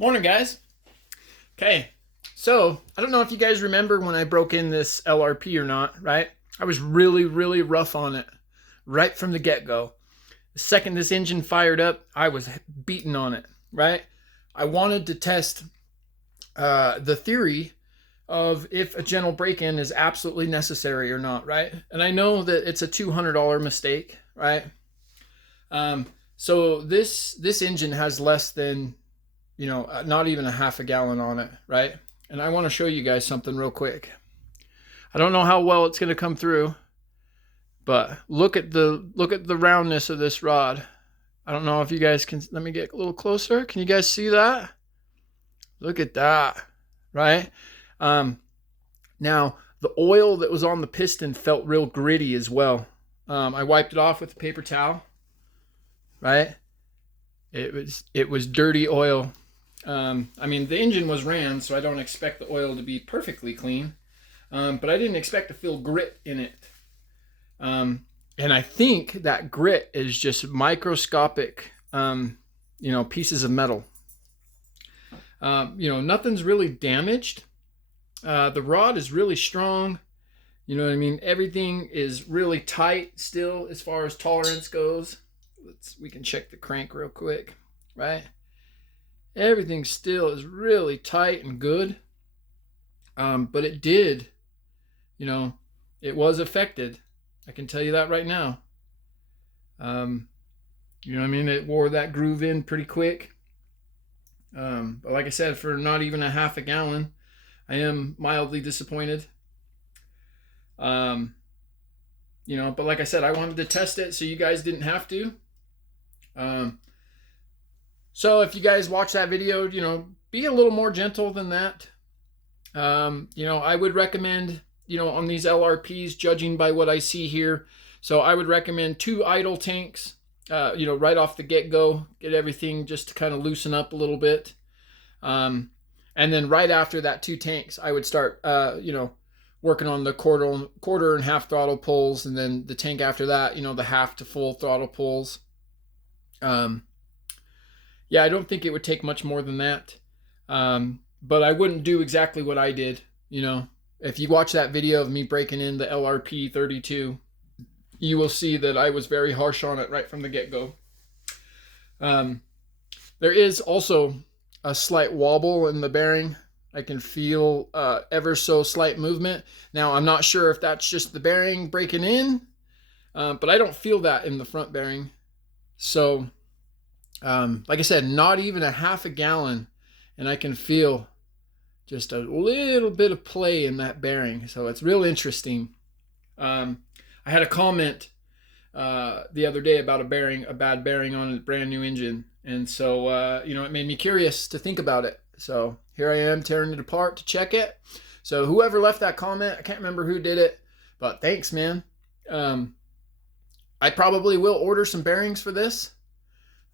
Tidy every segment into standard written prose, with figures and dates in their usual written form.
Morning, guys. Okay, so I don't know if you guys remember when I broke in this LRP or not, right? I was really rough on it right from the get-go. The second this engine fired up, I was beating on it, right? I wanted to test the theory of if a gentle break-in is absolutely necessary or not, right? And I know that it's a $200 mistake, right? So this engine has less than not even a half a gallon on it, right? And I want to show you guys something real quick. I don't know how well it's going to come through, but look at the roundness of this rod. I don't know if you guys can. Let me get a little closer. Can you guys see that? Look at that, right? Now the oil that was on the piston felt real gritty as well. I wiped it off with a paper towel, right? It was dirty oil. I mean, the engine was ran, so I don't expect the oil to be perfectly clean. But I didn't expect to feel grit in it. And I think that grit is just microscopic, pieces of metal. Nothing's really damaged. The rod is really strong. You know what I mean? Everything is really tight still as far as tolerance goes. We can check the crank real quick, right? Everything still is really tight and good. But it did, it was affected. I can tell you that right now. It wore that groove in pretty quick. But like I said, for not even a half a gallon, I am mildly disappointed. But like I said, I wanted to test it so you guys didn't have to. So if you guys watch that video, be a little more gentle than that. I would recommend, on these LRPs, judging by what I see here. So I would recommend 2 idle tanks, right off the get-go, get everything just to kind of loosen up a little bit. And then right after that 2 tanks, I would start, working on the quarter and half throttle pulls, and then the tank after that, the half to full throttle pulls. Yeah, I don't think it would take much more than that. But I wouldn't do exactly what I did. If you watch that video of me breaking in the LRP 32, you will see that I was very harsh on it right from the get-go. There is also a slight wobble in the bearing. I can feel ever so slight movement. Now, I'm not sure if that's just the bearing breaking in, but I don't feel that in the front bearing. So, like I said, not even a half a gallon, and I can feel just a little bit of play in that bearing. So it's real interesting. I had a comment the other day about a bad bearing on a brand new engine. And so, it made me curious to think about it. So here I am tearing it apart to check it. So whoever left that comment, I can't remember who did it, but thanks, man. I probably will order some bearings for this,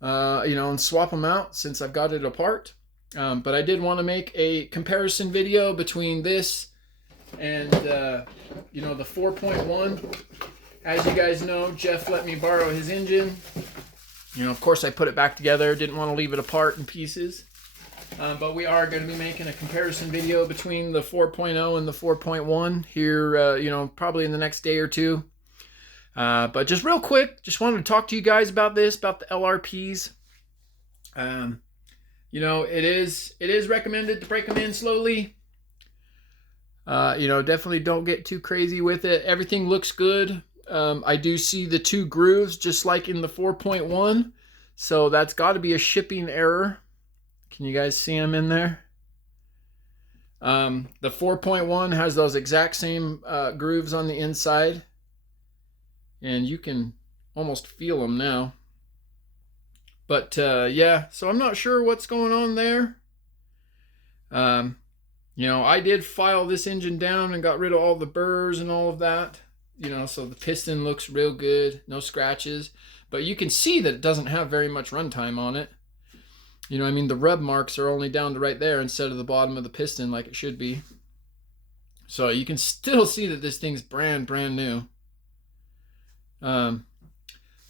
and swap them out since I've got it apart. But I did want to make a comparison video between this and, the 4.1. As you guys know, Jeff let me borrow his engine. Of course I put it back together, didn't want to leave it apart in pieces. But we are going to be making a comparison video between the 4.0 and the 4.1 here, probably in the next day or two. But just real quick, just wanted to talk to you guys about this, about the LRPs. It is recommended to break them in slowly. Definitely don't get too crazy with it. Everything looks good. I do see the 2 grooves just like in the 4.1. So that's got to be a shipping error. Can you guys see them in there? The 4.1 has those exact same grooves on the inside. And you can almost feel them now. But yeah, so I'm not sure what's going on there. I did file this engine down and got rid of all the burrs and all of that. So the piston looks real good, no scratches. But you can see that it doesn't have very much runtime on it. The rub marks are only down to right there instead of the bottom of the piston like it should be. So you can still see that this thing's brand new. But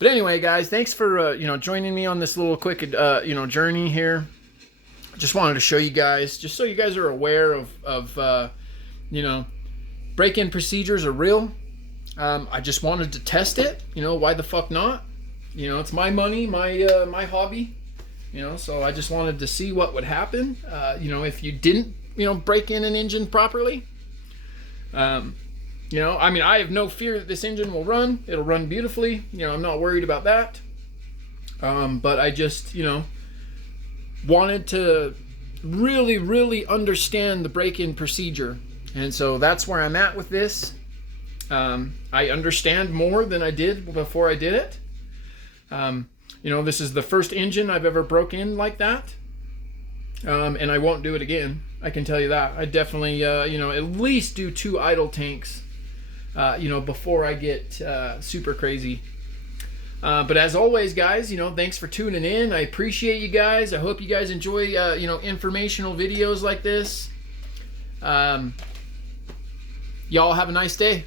anyway, guys, thanks for joining me on this little quick journey here. just wanted to show you guys, just so you guys are aware of you know, break-in procedures are real. I just wanted to test it. You know, why the fuck not? You know, it's my money, my hobby. You know, so I just wanted to see what would happen. You know, if you didn't, you know, break in an engine properly. You know, I mean, I have no fear that this engine will run. It'll run beautifully. You know, I'm not worried about that. But I just, you know, wanted to really understand the break-in procedure. And so that's where I'm at with this. I understand more than I did before I did it. You know, this is the first engine I've ever broke in like that. And I won't do it again. I can tell you that. I definitely, you know, at least do 2 idle tanks, you know, before I get super crazy. But as always, guys, you know, thanks for tuning in. I appreciate you guys. I hope you guys enjoy, you know, informational videos like this. Y'all have a nice day.